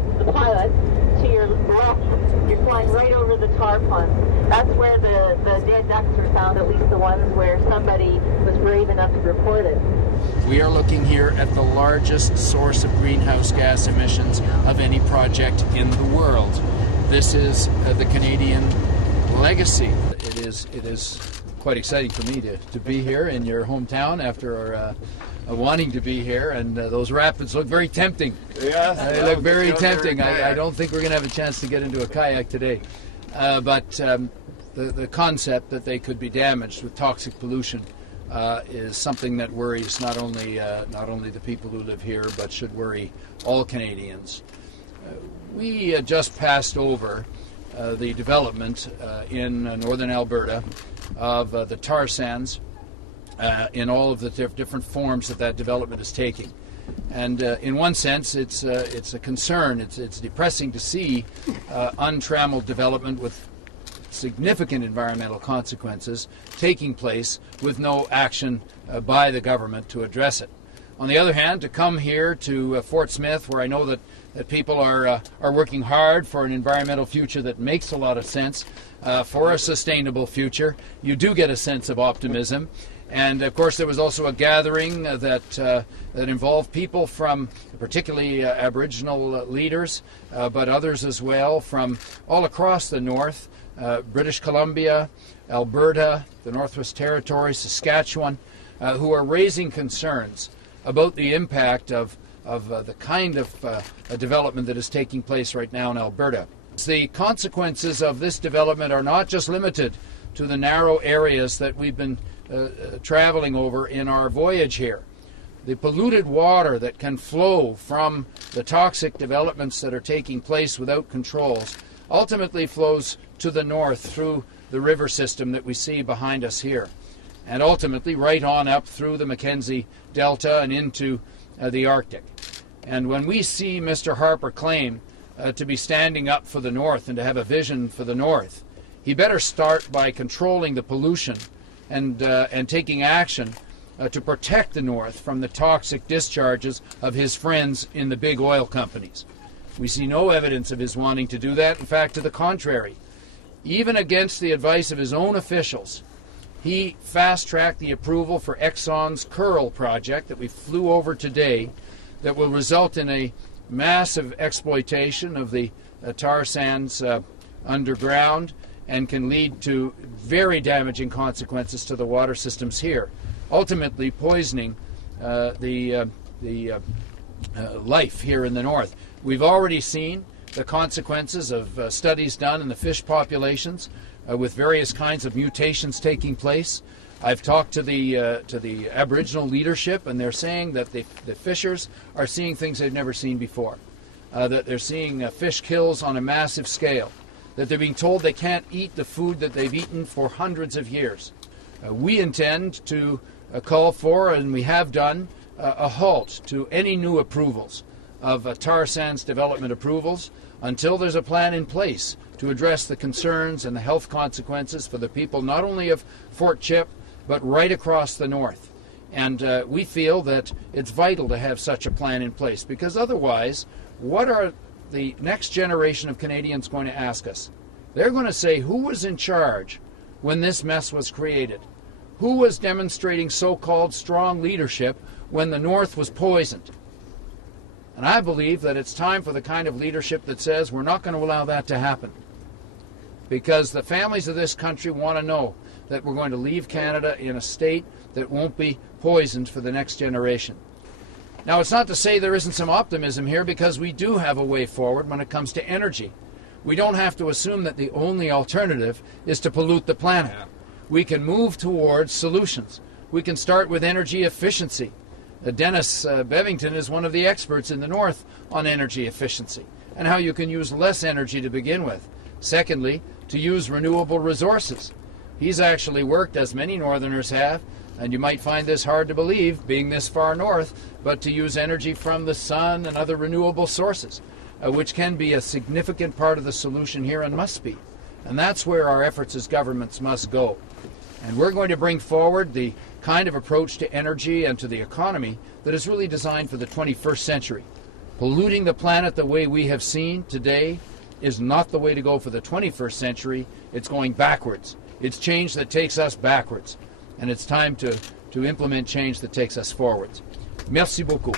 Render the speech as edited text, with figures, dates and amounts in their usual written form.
towards the pilot, to your left, you're flying right over the tar pond. That's where the dead ducks were found, at least the ones where somebody was brave enough to report it. We are looking here at the largest source of greenhouse gas emissions of any project in the world. This is the Canadian legacy. It is quite exciting for me to be here in your hometown after wanting to be here, and those rapids look very tempting. Yeah, they look very tempting. I don't think we're going to have a chance to get into a kayak today, but the concept that they could be damaged with toxic pollution is something that worries not only the people who live here, but should worry all Canadians. We just passed over the development in northern Alberta of the tar sands in all of the different forms that development is taking. And in one sense, it's a concern. It's depressing to see untrammeled development with significant environmental consequences taking place with no action by the government to address it. On the other hand, to come here to Fort Smith, where I know that people are working hard for an environmental future that makes a lot of sense, for a sustainable future, you do get a sense of optimism. And of course, there was also a gathering that involved people from, particularly Aboriginal leaders, but others as well from all across the north, British Columbia, Alberta, the Northwest Territories, Saskatchewan, who are raising concerns about the impact of the kind of development that is taking place right now in Alberta. The consequences of this development are not just limited to the narrow areas that we've been traveling over in our voyage here. The polluted water that can flow from the toxic developments that are taking place without controls ultimately flows to the north through the river system that we see behind us here, and ultimately right on up through the Mackenzie Delta and into the Arctic. And when we see Mr. Harper claim to be standing up for the North and to have a vision for the North, he better start by controlling the pollution and taking action to protect the North from the toxic discharges of his friends in the big oil companies. We see no evidence of his wanting to do that. In fact, to the contrary, even against the advice of his own officials, he fast-tracked the approval for Exxon's Kearl project that we flew over today that will result in a massive exploitation of the tar sands underground and can lead to very damaging consequences to the water systems here, ultimately poisoning the life here in the north. We've already seen the consequences of studies done in the fish populations with various kinds of mutations taking place. I've talked to the Aboriginal leadership, and they're saying that the fishers are seeing things they've never seen before, that they're seeing fish kills on a massive scale, that they're being told they can't eat the food that they've eaten for hundreds of years. We intend to call for, and we have done, a halt to any new approvals of tar sands development approvals until there's a plan in place to address the concerns and the health consequences for the people not only of Fort Chip, but right across the north. And we feel that it's vital to have such a plan in place, because otherwise, what are the next generation of Canadians going to ask us? They're going to say, who was in charge when this mess was created? Who was demonstrating so-called strong leadership when the North was poisoned? And I believe that it's time for the kind of leadership that says we're not going to allow that to happen, because the families of this country want to know that we're going to leave Canada in a state that won't be poisoned for the next generation. Now, it's not to say there isn't some optimism here, because we do have a way forward when it comes to energy. We don't have to assume that the only alternative is to pollute the planet. We can move towards solutions. We can start with energy efficiency. Dennis Bevington is one of the experts in the North on energy efficiency and how you can use less energy to begin with. Secondly, to use renewable resources. He's actually worked, as many Northerners have, and you might find this hard to believe, being this far north, but to use energy from the sun and other renewable sources, which can be a significant part of the solution here and must be. And that's where our efforts as governments must go. And we're going to bring forward the kind of approach to energy and to the economy that is really designed for the 21st century. Polluting the planet the way we have seen today is not the way to go for the 21st century. It's going backwards. It's change that takes us backwards. And it's time to implement change that takes us forwards. Merci beaucoup.